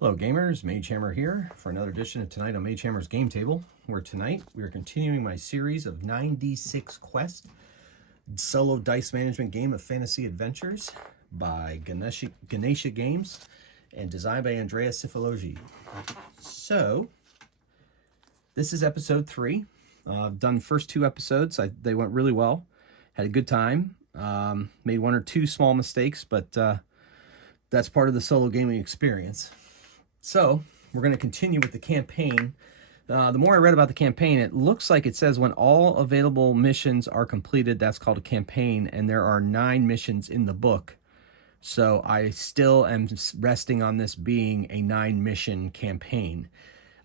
Hello gamers, Magehammer here for another edition of Tonight on Magehammer's Game Table, where tonight we are continuing my series of 9d6 Quest solo dice management game of fantasy adventures by Ganesha Games and designed by Andrea Cifalogi. So, this is episode 3. I've done the first 2 episodes. They went really well. Had a good time. Made 1 or 2 small mistakes, but that's part of the solo gaming experience. So, we're going to continue with the campaign. The more I read about the campaign, it looks like it says when all available missions are completed, that's called a campaign, and there are 9 missions in the book. So, I still am resting on this being a 9-mission campaign.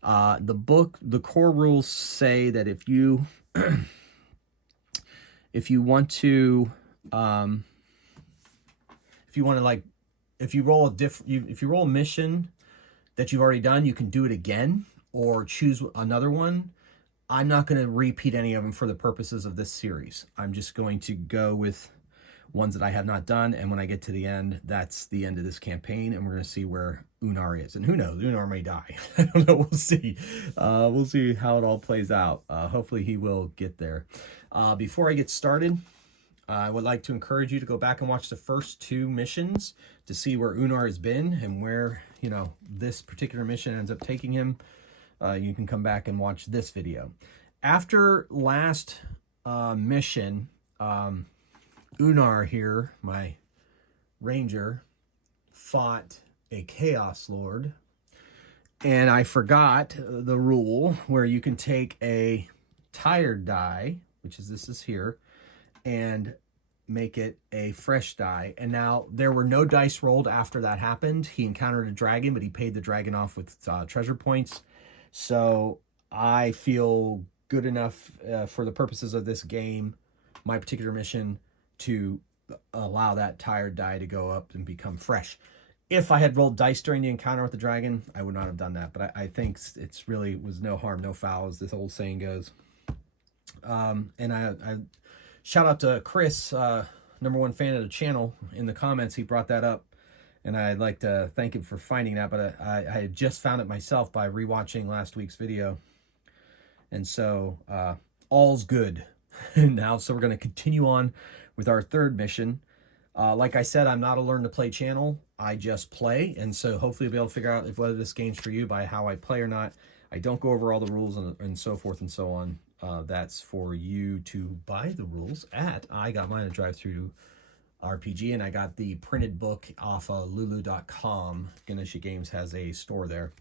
The book, the core rules say that if you want to if you roll a mission that you've already done, you can do it again or choose another one. I'm not going to repeat any of them for the purposes of this series. I'm just going to go with ones that I have not done, and when I get to the end, that's the end of this campaign, and we're going to see where Unar is. And who knows, Unar may die. I don't know, we'll see. We'll see how it all plays out. Hopefully he will get there. Before I get started, I would like to encourage you to go back and watch the first 2 missions to see where Unar has been and where, this particular mission ends up taking him. You can come back and watch this video. After last mission, Unar here, my ranger, fought a Chaos Lord. And I forgot the rule where you can take a tired die, which is this is here, and make it a fresh die. And now there were no dice rolled after that happened. He encountered a dragon, but he paid the dragon off with treasure points. So I feel good enough for the purposes of this game, my particular mission, to allow that tired die to go up and become fresh. If I had rolled dice during the encounter with the dragon, I would not have done that. But I think it's really was no harm, no foul, as this old saying goes. And I shout out to Chris, #1 fan of the channel. In the comments, he brought that up, and I'd like to thank him for finding that. But I had just found it myself by rewatching last week's video, and so all's good now. So we're going to continue on with our 3rd mission. Like I said, I'm not a learn to play channel. I just play, and so hopefully you'll be able to figure out whether this game's for you by how I play or not. I don't go over all the rules and so forth and so on. That's for you to buy the rules at. I got mine at Drive-Thru RPG, and I got the printed book off of lulu.com. Ganesha Games has a store there,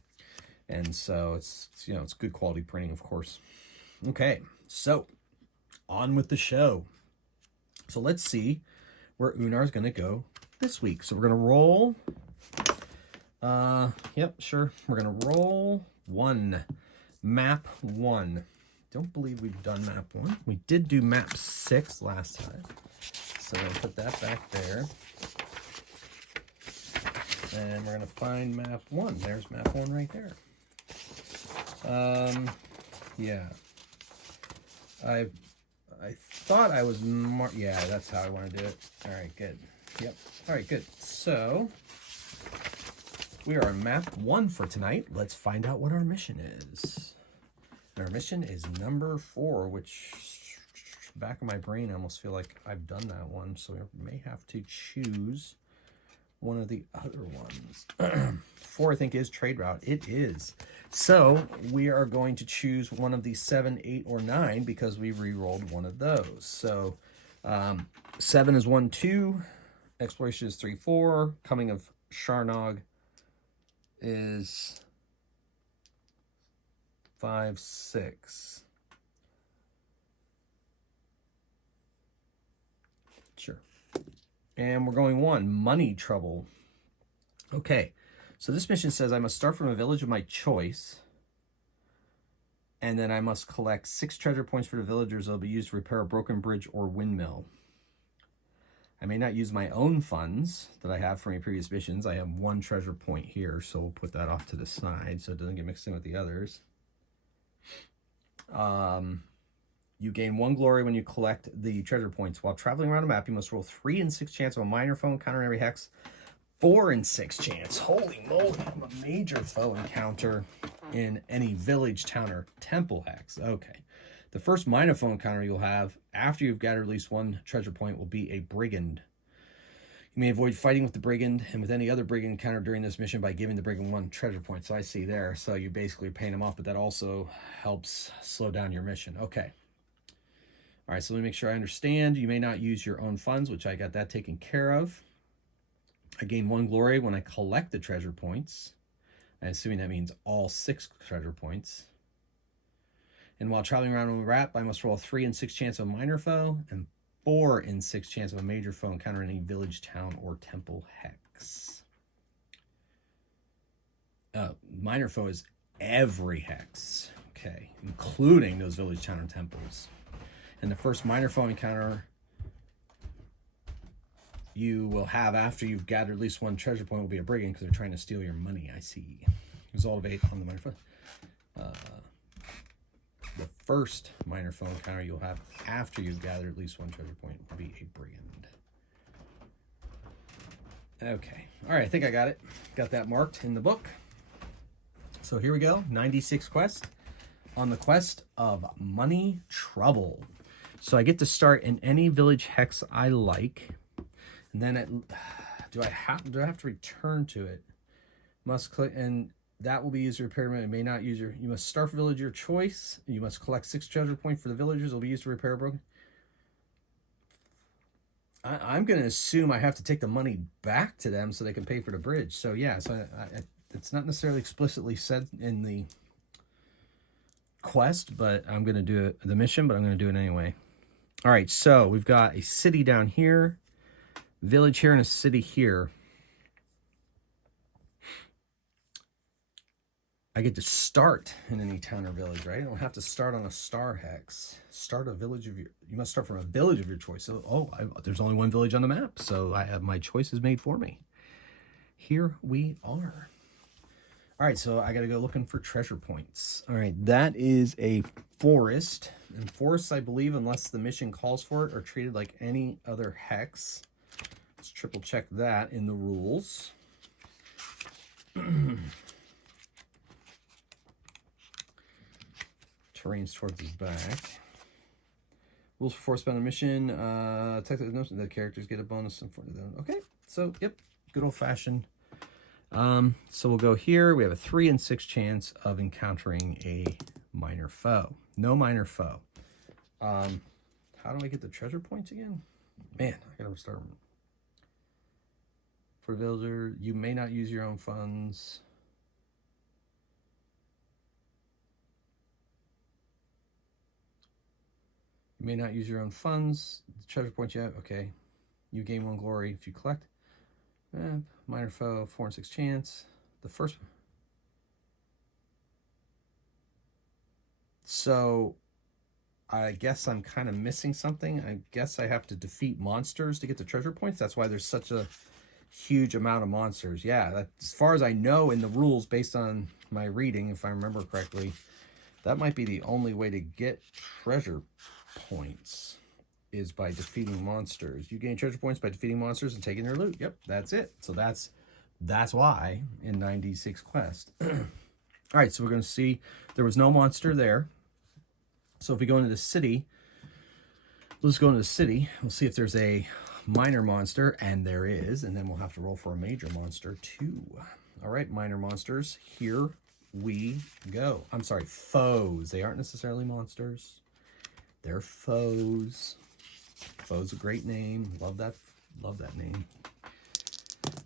and so it's it's good quality printing, of course. Okay, so on with the show. So let's see where Unar is going to go this week. So we're going to roll. Yep, sure. We're going to roll 1. Map 1. Don't believe we've done map 1. We did do map 6 last time. So we'll put that back there. And we're going to find map 1. There's map 1 right there. Yeah. I thought I was more, yeah, that's how I want to do it. All right, good. Yep. All right, good. So we are on map 1 for tonight. Let's find out what our mission is. Our mission is number 4, which back of my brain, I almost feel like I've done that one. So we may have to choose one of the other ones. 4, I think, is trade route. It is. So we are going to choose one of the 7, 8, or 9 because we re-rolled one of those. So 7 is 1, 2. Exploration is 3, 4. Coming of Sharnog is 5, 6. Sure. And we're going 1, money trouble. Okay, so this mission says I must start from a village of my choice, and then I must collect 6 treasure points for the villagers that will be used to repair a broken bridge or windmill. I may not use my own funds that I have from my previous missions. I have 1 treasure point here, so we'll put that off to the side so it doesn't get mixed in with the others. You gain 1 glory when you collect the treasure points. While traveling around a map, you must roll 3 and 6 chance of a minor foe encounter in every hex. 4 and 6 chance. Holy moly, I'm a major foe encounter in any village, town, or temple hex. Okay. The first minor foe encounter you'll have after you've gathered at least 1 treasure point will be a brigand. You may avoid fighting with the brigand and with any other brigand encounter during this mission by giving the brigand 1 treasure point. So I see there. So you basically paying them off, but that also helps slow down your mission. Okay. All right, so let me make sure I understand. You may not use your own funds, which I got that taken care of. I gain 1 glory when I collect the treasure points. I'm assuming that means all 6 treasure points. And while traveling around with a rat, I must roll a 3 and 6 chance of a minor foe and 4 and 6 chance of a major foe encountering any village, town, or temple hex. Minor foe is every hex, okay, including those village, town, or temples. And the first minor foe encounter you will have after you've gathered at least 1 treasure point will be a brigand because they're trying to steal your money. I see. Result of 8 on the minor foe. The first minor foe encounter you'll have after you've gathered at least 1 treasure point will be a brigand. Okay. All right, I think I got it. Got that marked in the book. So here we go. 96 quest. On the quest of money trouble. So I get to start in any village hex I like. And then do I have to return to it? Must click, and that will be used to repair. It may not use your. You must start for village your choice. You must collect 6 treasure points for the villagers. Will be used to repair a broken. I'm going to assume I have to take the money back to them so they can pay for the bridge. So yeah, so it's not necessarily explicitly said in the quest, but I'm going to do it, the mission, but I'm going to do it anyway. All right, so we've got a city down here, village here, and a city here. I get to start in any town or village, right? I don't have to start on a star hex. Start a village of your. You must start from a village of your choice. So, there's only 1 village on the map, so I have my choices made for me. Here we are. All right, so I got to go looking for treasure points. All right, that is a forest. And forests, I believe, unless the mission calls for it, are treated like any other hex. Let's triple check that in the rules. Terrain's towards his back. Rules for forest bound mission. The characters get a bonus. Okay, so yep, good old fashioned. So we'll go here. We have a 3 and 6 chance of encountering a minor foe. No minor foe. How do I get the treasure points again? Man, I gotta restart. For villager, you may not use your own funds. You may not use your own funds. The treasure points yet. Okay. You gain 1 glory if you collect. Minor foe, 4 and 6 chance. The first one. So I guess I'm kind of missing something. I guess I have to defeat monsters to get the treasure points. That's why there's such a huge amount of monsters. Yeah, as far as I know in the rules, based on my reading, if I remember correctly, that might be the only way to get treasure points is by defeating monsters. You gain treasure points by defeating monsters and taking their loot. Yep, that's it. So that's why in 96 quest. All right, so we're going to see there was no monster there. So if we go into the city, let's go into the city. We'll see if there's a minor monster, and there is, and then we'll have to roll for a major monster too. All right, minor monsters, here we go. I'm sorry, foes. They aren't necessarily monsters. They're foes. Foe's a great name. Love that name.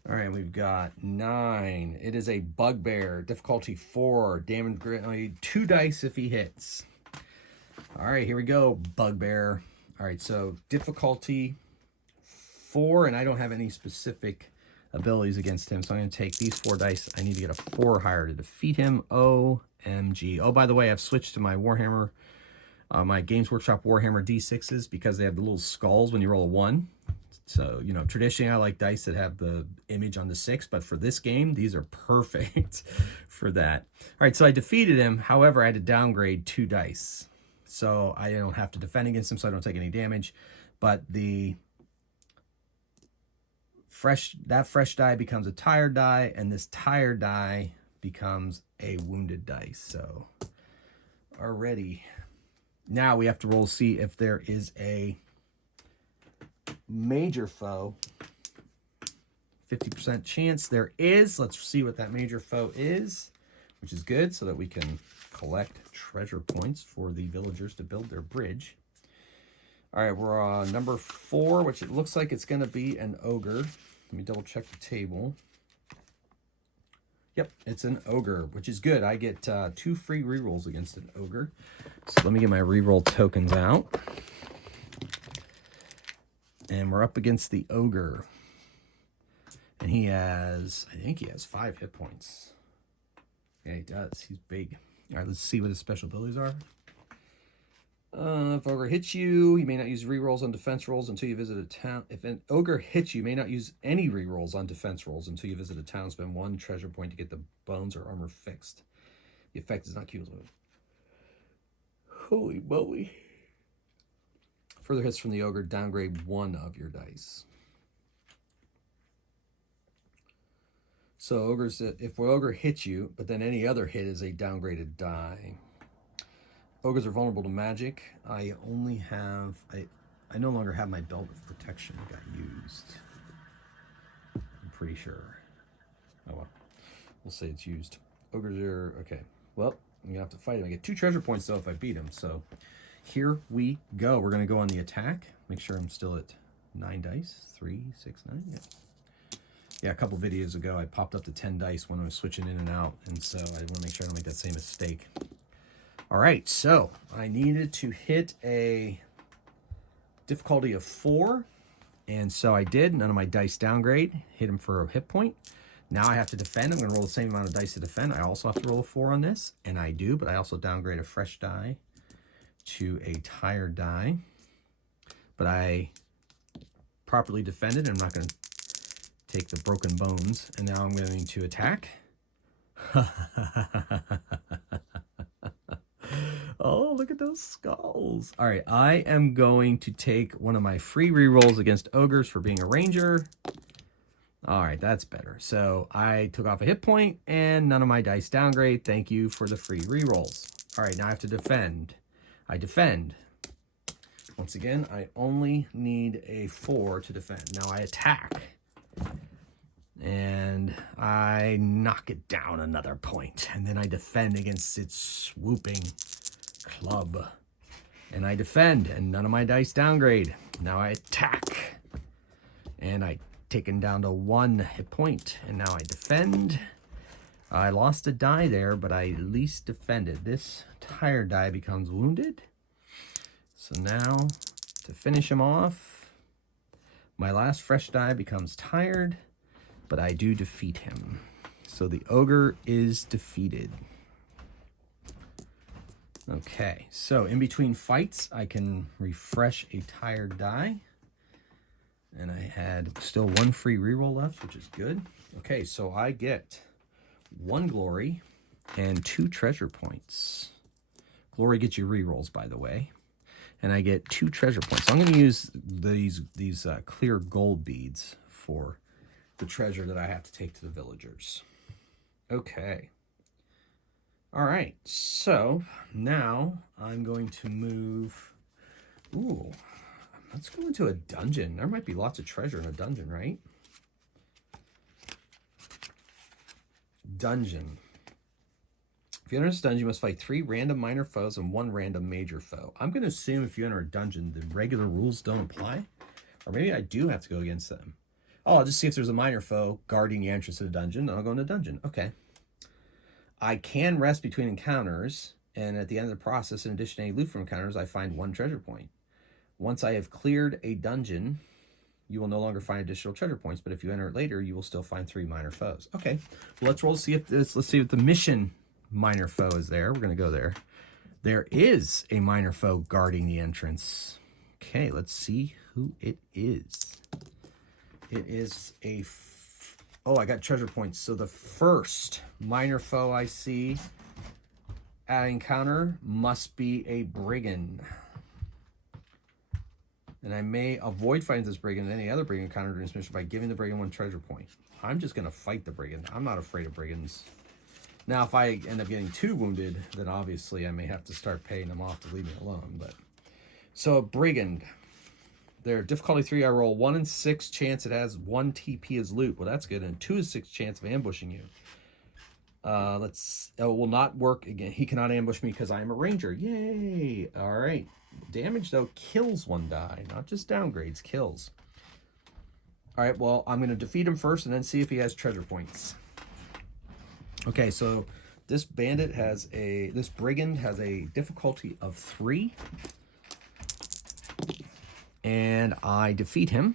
All right, we've got 9. It is a bugbear. Difficulty 4. Damage 2 dice if he hits. All right, here we go, bugbear. All right, so difficulty 4, and I don't have any specific abilities against him, so I'm going to take these 4 dice. I need to get a 4 or higher to defeat him. OMG. Oh, by the way, I've switched to my Warhammer, my Games Workshop Warhammer D6s because they have the little skulls when you roll a 1. So, you know, traditionally I like dice that have the image on the 6, but for this game, these are perfect for that. All right, so I defeated him. However, I had to downgrade 2 dice. So I don't have to defend against him, so I don't take any damage. But the That fresh die becomes a tired die, and this tired die becomes a wounded dice. So already, now we have to roll to see if there is a major foe. 50% chance there is. Let's see what that major foe is, which is good so that we can collect treasure points for the villagers to build their bridge. All right, we're on number 4, which it looks like it's going to be an ogre. Let me double check the table. Yep, it's an ogre, which is good. I get 2 free rerolls against an ogre. So let me get my reroll tokens out. And we're up against the ogre. And he has, I think he has 5 hit points. Yeah, he does. He's big. All right, let's see what his special abilities are. If ogre hits you, you may not use rerolls on defense rolls until you visit a town. If an ogre hits you, you may not use any rerolls on defense rolls until you visit a town. Spend 1 treasure point to get the bones or armor fixed. The effect is not cumulative. Holy moly. Further hits from the ogre, downgrade 1 of your dice. So ogres, if ogre hits you, but then any other hit is a downgraded die. Ogres are vulnerable to magic. I only have, I no longer have my belt of protection. It got used. I'm pretty sure. Oh well, we'll say it's used. Ogres are, okay. Well, I'm gonna have to fight him. I get 2 treasure points though if I beat him. So here we go. We're gonna go on the attack. Make sure I'm still at 9 dice. 3, 6, 9, yeah. Yeah, a couple videos ago, I popped up to 10 dice when I was switching in and out, and so I want to make sure I don't make that same mistake. All right, so I needed to hit a difficulty of 4, and so I did. None of my dice downgrade. Hit him for a hit point. Now I have to defend. I'm going to roll the same amount of dice to defend. I also have to roll a 4 on this, and I do, but I also downgrade a fresh die to a tired die. But I properly defended. I'm not going to take the broken bones, and now I'm going to attack. Oh, look at those skulls. All right, I am going to take one of my free rerolls against ogres for being a ranger. All right, that's better. So I took off a hit point, and none of my dice downgrade. Thank you for the free rerolls. All right, now I have to defend. I defend. Once again, I only need a 4 to defend. Now I attack. And I knock it down another point. And then I defend against its swooping club. And I defend, and none of my dice downgrade. Now I attack. And I taken down to 1 hit point. And now I defend. I lost a die there, but I at least defended. This tired die becomes wounded. So now, to finish him off, my last fresh die becomes tired, but I do defeat him. So the ogre is defeated. Okay, so in between fights, I can refresh a tired die. And I had still 1 free reroll left, which is good. Okay, so I get 1 glory and 2 treasure points. Glory gets you rerolls, by the way. And I get 2 treasure points. So I'm going to use these clear gold beads for the treasure that I have to take to the villagers. Okay. All right. So now I'm going to move. Ooh, let's go into a dungeon. There might be lots of treasure in a dungeon, right? Dungeon. If you enter this dungeon, you must fight 3 random minor foes and 1 random major foe. I'm going to assume if you enter a dungeon, the regular rules don't apply. Or maybe I do have to go against them. Oh, I'll just see if there's a minor foe guarding the entrance to the dungeon, and I'll go into the dungeon. Okay. I can rest between encounters, and at the end of the process, in addition to any loot from encounters, I find 1 treasure point. Once I have cleared a dungeon, you will no longer find additional treasure points, but if you enter it later, you will still find 3 minor foes. Okay, well, let's roll to see if this, let's see if the mission minor foe is there. We're going to go there. There is a minor foe guarding the entrance. Okay, let's see who it is. It is a... Oh, I got treasure points. So the first minor foe I see at encounter must be a brigand. And I may avoid fighting this brigand and any other brigand encountered during this mission by giving the brigand 1 treasure point. I'm just going to fight the brigand. I'm not afraid of brigands. Now, if I end up getting 2 wounded, then obviously I may have to start paying them off to leave me alone. But so a brigand, their difficulty 3, I roll 1 in 6 chance it has 1 TP as loot. Well, that's good. And 2 in 6 chance of ambushing you. It will not work again. He cannot ambush me because I am a ranger. Yay! All right. Damage, though, kills 1 die. Not just downgrades, kills. All right, well, I'm going to defeat him first and then see if he has treasure points. Okay, so this brigand has a difficulty of 3. And I defeat him.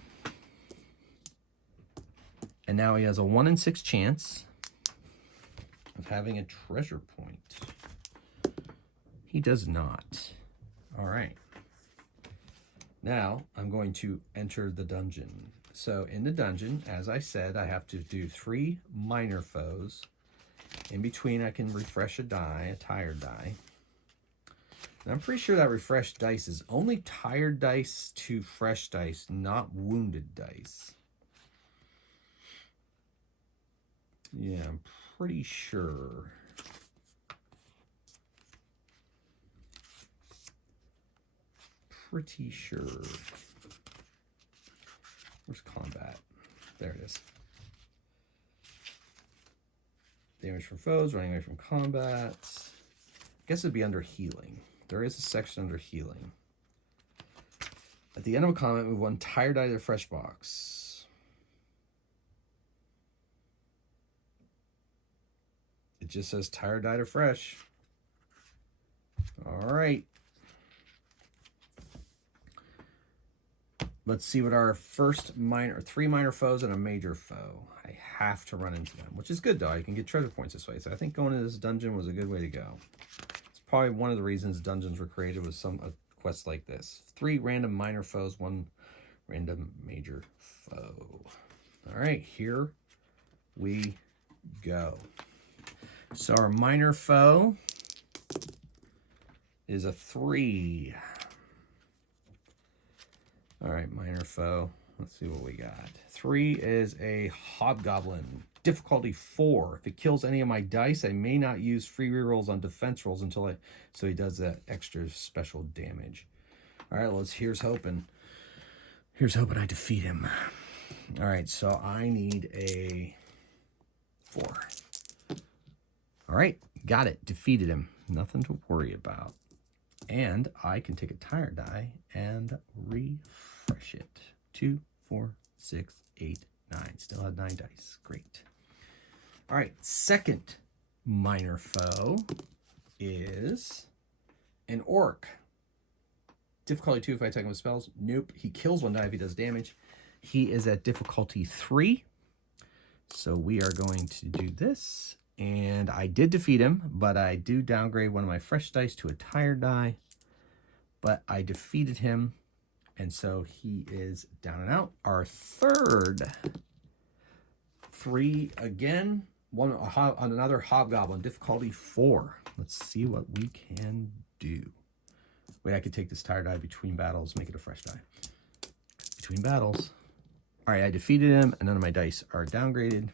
And now he has a 1 in 6 chance of having a treasure point. He does not. All right. Now I'm going to enter the dungeon. So in the dungeon, as I said, I have to do 3 minor foes. In between, I can refresh a die, a tired die. And I'm pretty sure that refreshed dice is only tired dice to fresh dice, not wounded dice. Yeah, I'm pretty sure. Pretty sure. Where's combat? There it is. Damage from foes, running away from combat. I guess it'd be under healing. There is a section under healing. At the end of a combat, move 1 tired die to the fresh box. It just says tired die to fresh. All right. Let's see what our first 3 minor foes and a major foe. I have to run into them, which is good though. I can get treasure points this way. So I think going to this dungeon was a good way to go. It's probably one of the reasons dungeons were created, was a quest like this. 3 random minor foes, 1 random major foe. All right, here we go. So our minor foe is a 3. All right, minor foe. Let's see what we got. 3 is a hobgoblin. Difficulty 4. If it kills any of my dice, I may not use free rerolls on defense rolls until so he does that extra special damage. All right, well, here's hoping. Here's hoping I defeat him. All right, so I need a 4. All right, got it. Defeated him. Nothing to worry about. And I can take a tired die and refresh it. 2, 4, 6, 8, 9. Still had 9 dice. Great. All right, second minor foe is an orc. Difficulty 2 if I attack him with spells. Nope. He kills 1 die if he does damage. He is at difficulty 3. So we are going to do this. And I did defeat him, but I do downgrade 1 of my fresh dice to a tired die. But I defeated him, and so he is down and out. Our third 3 again. Another hobgoblin, difficulty 4. Let's see what we can do. Wait, I could take this tired die between battles, make it a fresh die. Between battles. All right, I defeated him, and none of my dice are downgraded.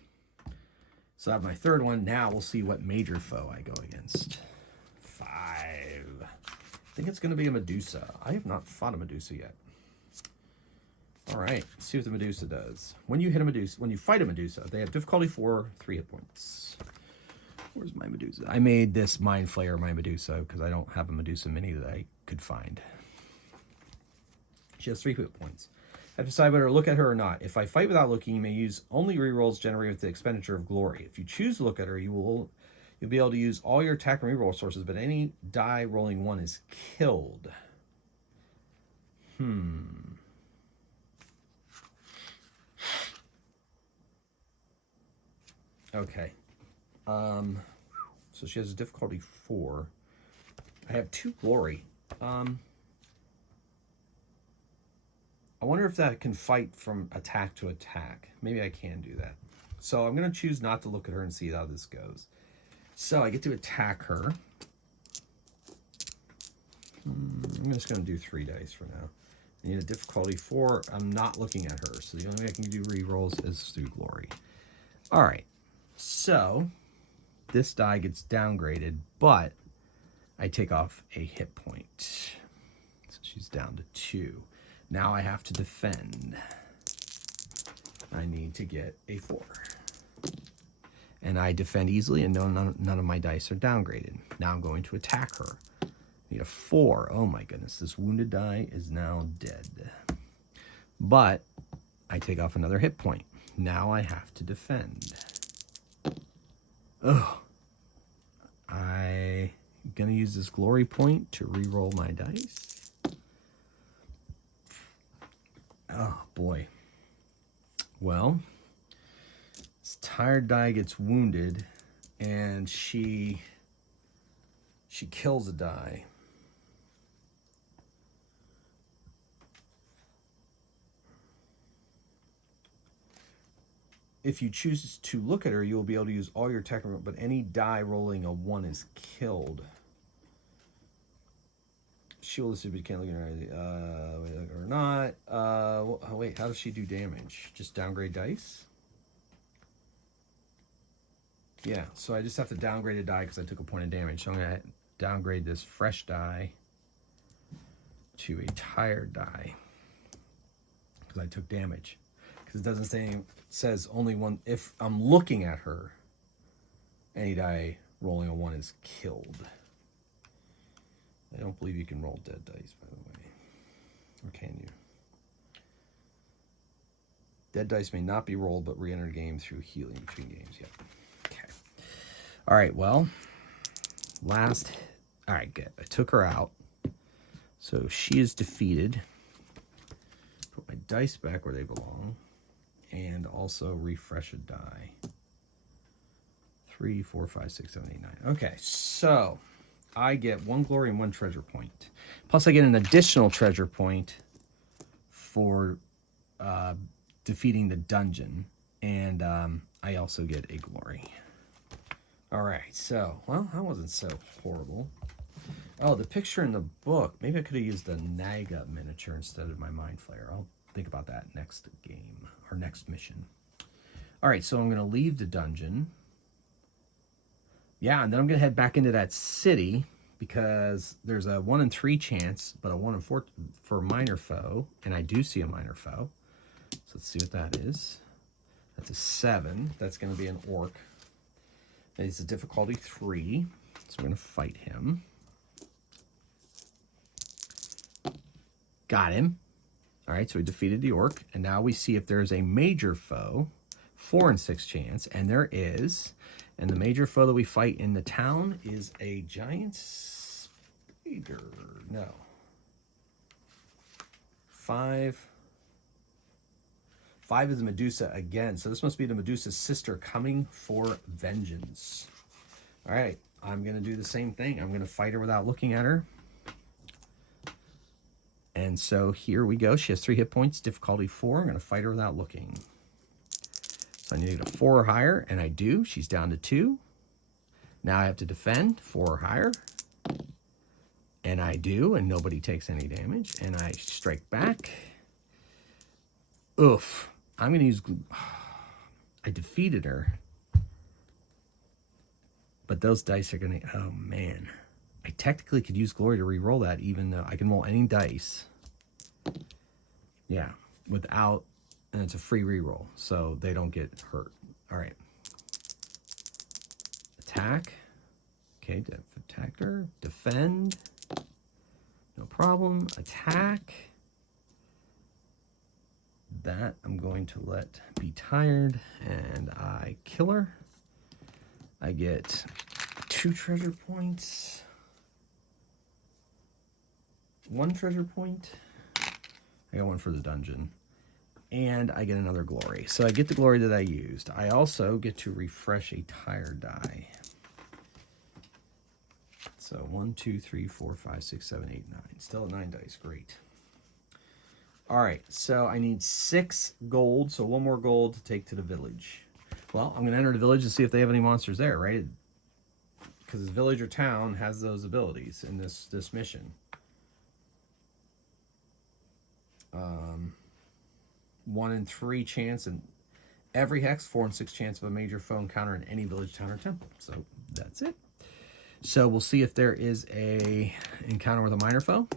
So I have my third one. Now we'll see what major foe I go against. 5. I think it's going to be a Medusa. I have not fought a Medusa yet. All right, let's see what the Medusa does. When you fight a Medusa, they have difficulty 4, 3 hit points. Where's my Medusa? I made this Mind Flayer my Medusa because I don't have a Medusa mini that I could find. She has 3 hit points. I have to decide whether to look at her or not. If I fight without looking, you may use only rerolls generated with the expenditure of glory. If you choose to look at her, you'll be able to use all your attack and reroll sources, but any die rolling 1 is killed. Okay. So she has a difficulty 4. I have 2 glory. I wonder if that can fight from attack to attack. Maybe I can do that. So I'm going to choose not to look at her and see how this goes. So I get to attack her. I'm just going to do 3 dice for now. I need a difficulty 4. I'm not looking at her, so the only way I can do re-rolls is through glory. All right, so this die gets downgraded, but I take off a hit point. So she's down to 2. Now I have to defend. I need to get a 4. And I defend easily, and none of my dice are downgraded. Now I'm going to attack her. Need a 4. Oh my goodness, this wounded die is now dead. But I take off another hit point. Now I have to defend. Ugh. I'm gonna use this glory point to re-roll my dice. Oh boy. Well, this tired die gets wounded, and she kills a die. If you choose to look at her, you will be able to use all your attack, but any die rolling a 1 is killed. She will be can't look at her or not. Wait, how does she do damage? Just downgrade dice? Yeah, so I just have to downgrade a die because I took a point of damage. So I'm going to downgrade this fresh die to a tired die because I took damage. Because it doesn't say, it says only one. If I'm looking at her, any die rolling a 1 is killed. I don't believe you can roll dead dice, by the way. Or can you? Dead dice may not be rolled, but re-enter the game through healing between games. Yep. Okay. All right, well, last. All right, good. I took her out. So she is defeated. Put my dice back where they belong. And also refresh a die. 3, 4, 5, 6, 7, 8, 9. Okay, so I get 1 glory and 1 treasure point. Plus I get an additional treasure point for defeating the dungeon. And I also get a glory. All right, so, well, that wasn't so horrible. Oh, the picture in the book. Maybe I could have used the Naga miniature instead of my Mind Flayer. I'll think about that next game, or next mission. All right, so I'm going to leave the dungeon. Yeah, and then I'm going to head back into that city because there's a 1 in 3 chance, but a 1 in 4 for minor foe, and I do see a minor foe. So let's see what that is. That's a 7. That's going to be an orc. And he's a difficulty 3, so we're going to fight him. Got him. All right, so we defeated the orc, and now we see if there's a major foe, 4 in 6 chance, and there is. And the major foe that we fight in the town is a giant spider. No. 5. 5 is a Medusa again, so this must be the Medusa's sister coming for vengeance. All right, I'm going to do the same thing. I'm going to fight her without looking at her. And so here we go. She has 3 hit points, difficulty 4. I'm going to fight her without looking. So I need to get a 4 or higher, and I do. She's down to 2. Now I have to defend 4 or higher. And I do, and nobody takes any damage. And I strike back. Oof. I'm going to use... I defeated her. But those dice are going to... Oh, man. I technically could use glory to re-roll that, even though I can roll any dice. Yeah, without, and it's a free re-roll, so they don't get hurt. All right. Attack. Okay, attack her. Defend. No problem. Attack. That I'm going to let be tired, and I kill her. I get 2 treasure points. 1 treasure point. I got 1 for the dungeon. And I get another glory. So I get the glory that I used. I also get to refresh a tired die. So 1, 2, 3, 4, 5, 6, 7, 8, 9. Still at 9 dice. Great. All right. So I need 6 gold. So 1 more gold to take to the village. Well, I'm going to enter the village and see if they have any monsters there, right? Because this village or town has those abilities in this mission. 1 in 3 chance and every hex, 4 and 6 chance of a major foe encounter in any village, town, or temple. So that's it. So we'll see if there is a encounter with a minor foe.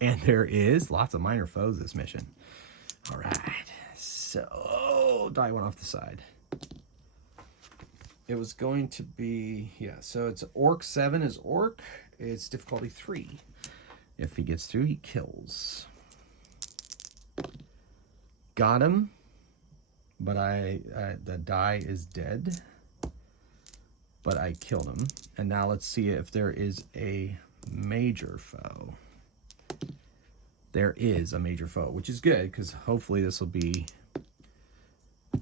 And there is lots of minor foes this mission. All right. So die went off the side. It was going to be, yeah, so it's Orc 7 is Orc. It's difficulty 3. If he gets through, he kills. Got him. But the die is dead. But I killed him. And now let's see if there is a major foe. There is a major foe, which is good, because hopefully this will be...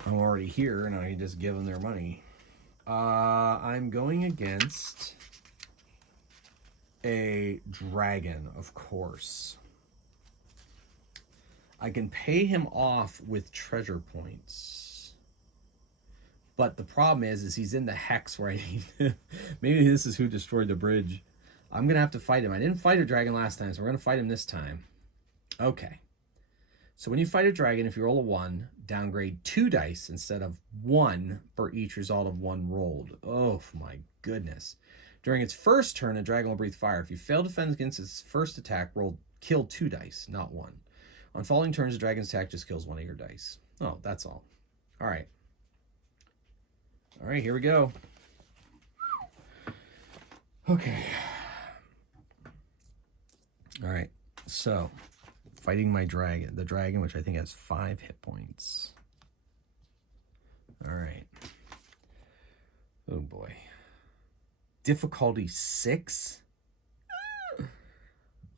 I'm already here, and I can just give them their money. I'm going against a dragon, of course. I can pay him off with treasure points. But the problem is he's in the hex where I need to... Maybe this is who destroyed the bridge. I'm going to have to fight him. I didn't fight a dragon last time, so we're going to fight him this time. Okay. So when you fight a dragon, if you roll a 1, downgrade 2 dice instead of 1 for each result of 1 rolled. Oh my goodness. During its first turn, a dragon will breathe fire. If you fail to defend against its first attack, kill 2 dice, not 1. On following turns, the dragon's attack just kills 1 of your dice. Oh, that's all. All right. All right, here we go. Okay. All right, so... fighting my dragon. The dragon, which I think has 5 hit points. All right. Oh, boy. Difficulty 6?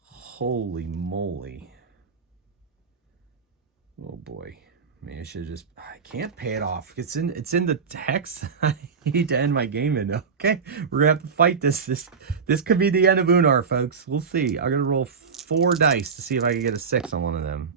Holy moly. Oh, boy. Man, I should have just... I can't pay it off. It's in the text I need to end my game in. Okay, we're going to have to fight this. This could be the end of Unar, folks. We'll see. I'm going to roll 4 dice to see if I can get a 6 on one of them.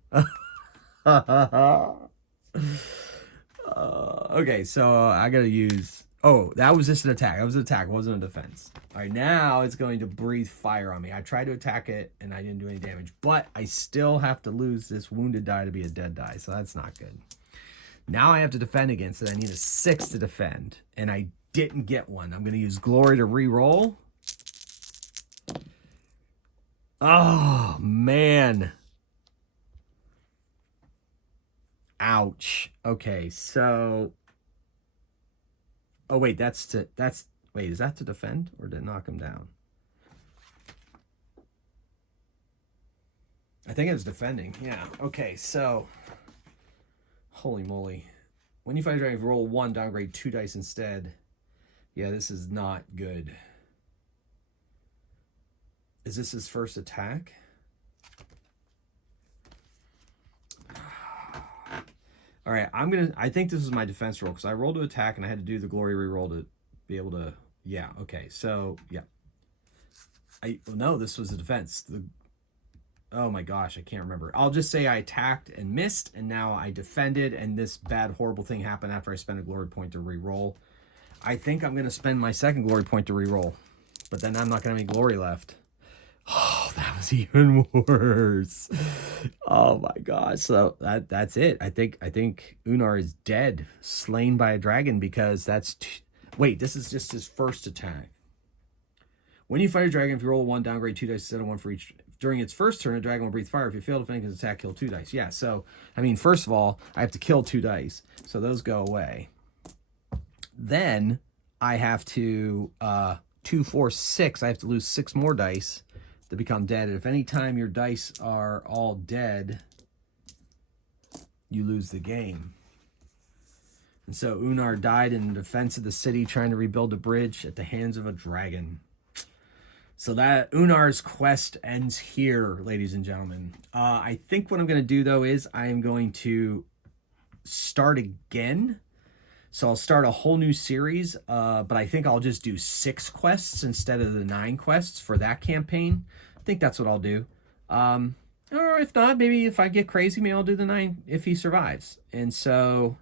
Okay, so I got to use... Oh, that was just an attack. That was an attack. It wasn't a defense. All right, now it's going to breathe fire on me. I tried to attack it, and I didn't do any damage. But I still have to lose this wounded die to be a dead die, so that's not good. Now I have to defend against it. I need a 6 to defend, and I didn't get one. I'm going to use Glory to re-roll. Oh, man. Ouch. Okay, so... Oh, wait, wait, is that to defend or to knock him down? I think it was defending. Yeah. Okay, so... Holy moly. When you fight a dragon, if you roll 1, downgrade 2 dice instead. Yeah, this is not good. Is this his first attack? All right, I think this is my defense roll because I rolled to attack and I had to do the glory reroll to be able to, yeah, okay, so, yeah. No, this was a defense. Oh my gosh, I can't remember. I'll just say I attacked and missed, and now I defended, and this bad, horrible thing happened after I spent a glory point to reroll. I think I'm going to spend my second glory point to reroll, but then I'm not going to have any glory left. Oh, that was even worse. Oh my gosh. So that's it. I think Unar is dead, slain by a dragon, because wait, this is just his first attack. When you fight a dragon, if you roll a 1, downgrade 2 dice instead of 1 for each. During its first turn, a dragon will breathe fire. If you fail to defend his attack, kill 2 dice. Yeah, so, I mean, first of all, I have to kill 2 dice. So those go away. Then I have to, 2, 4, 6, I have to lose 6 more dice to become dead. And if any time your dice are all dead, you lose the game. And so Unar died in defense of the city trying to rebuild a bridge at the hands of a dragon. So that Unar's quest ends here, ladies and gentlemen. I think what I'm going to do, though, is I am going to start again. So I'll start a whole new series, but I think I'll just do 6 quests instead of the 9 quests for that campaign. I think that's what I'll do. Or if not, maybe if I get crazy, maybe I'll do the 9 if he survives. And so,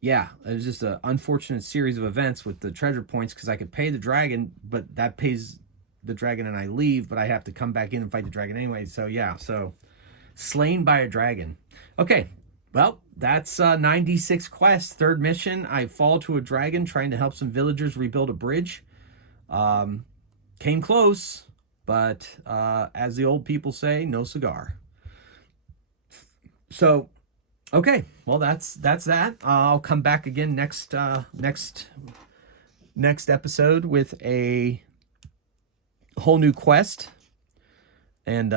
yeah, it was just an unfortunate series of events with the treasure points because I could pay the dragon, but that pays the dragon and I leave, but I have to come back in and fight the dragon anyway. So yeah, so slain by a dragon. Okay, well, that's 96 quests, third mission. I fall to a dragon trying to help some villagers rebuild a bridge. Came close, but as the old people say, no cigar. So, okay, well, that's that. I'll come back again next episode with a whole new quest, and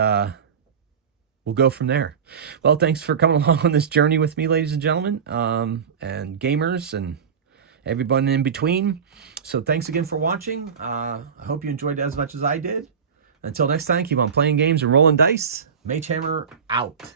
we'll go from there. Well, thanks for coming along on this journey with me, ladies and gentlemen, and gamers and everyone in between. So thanks again for watching. I hope you enjoyed it as much as I did. Until next time, keep on playing games and rolling dice. Magehammer out.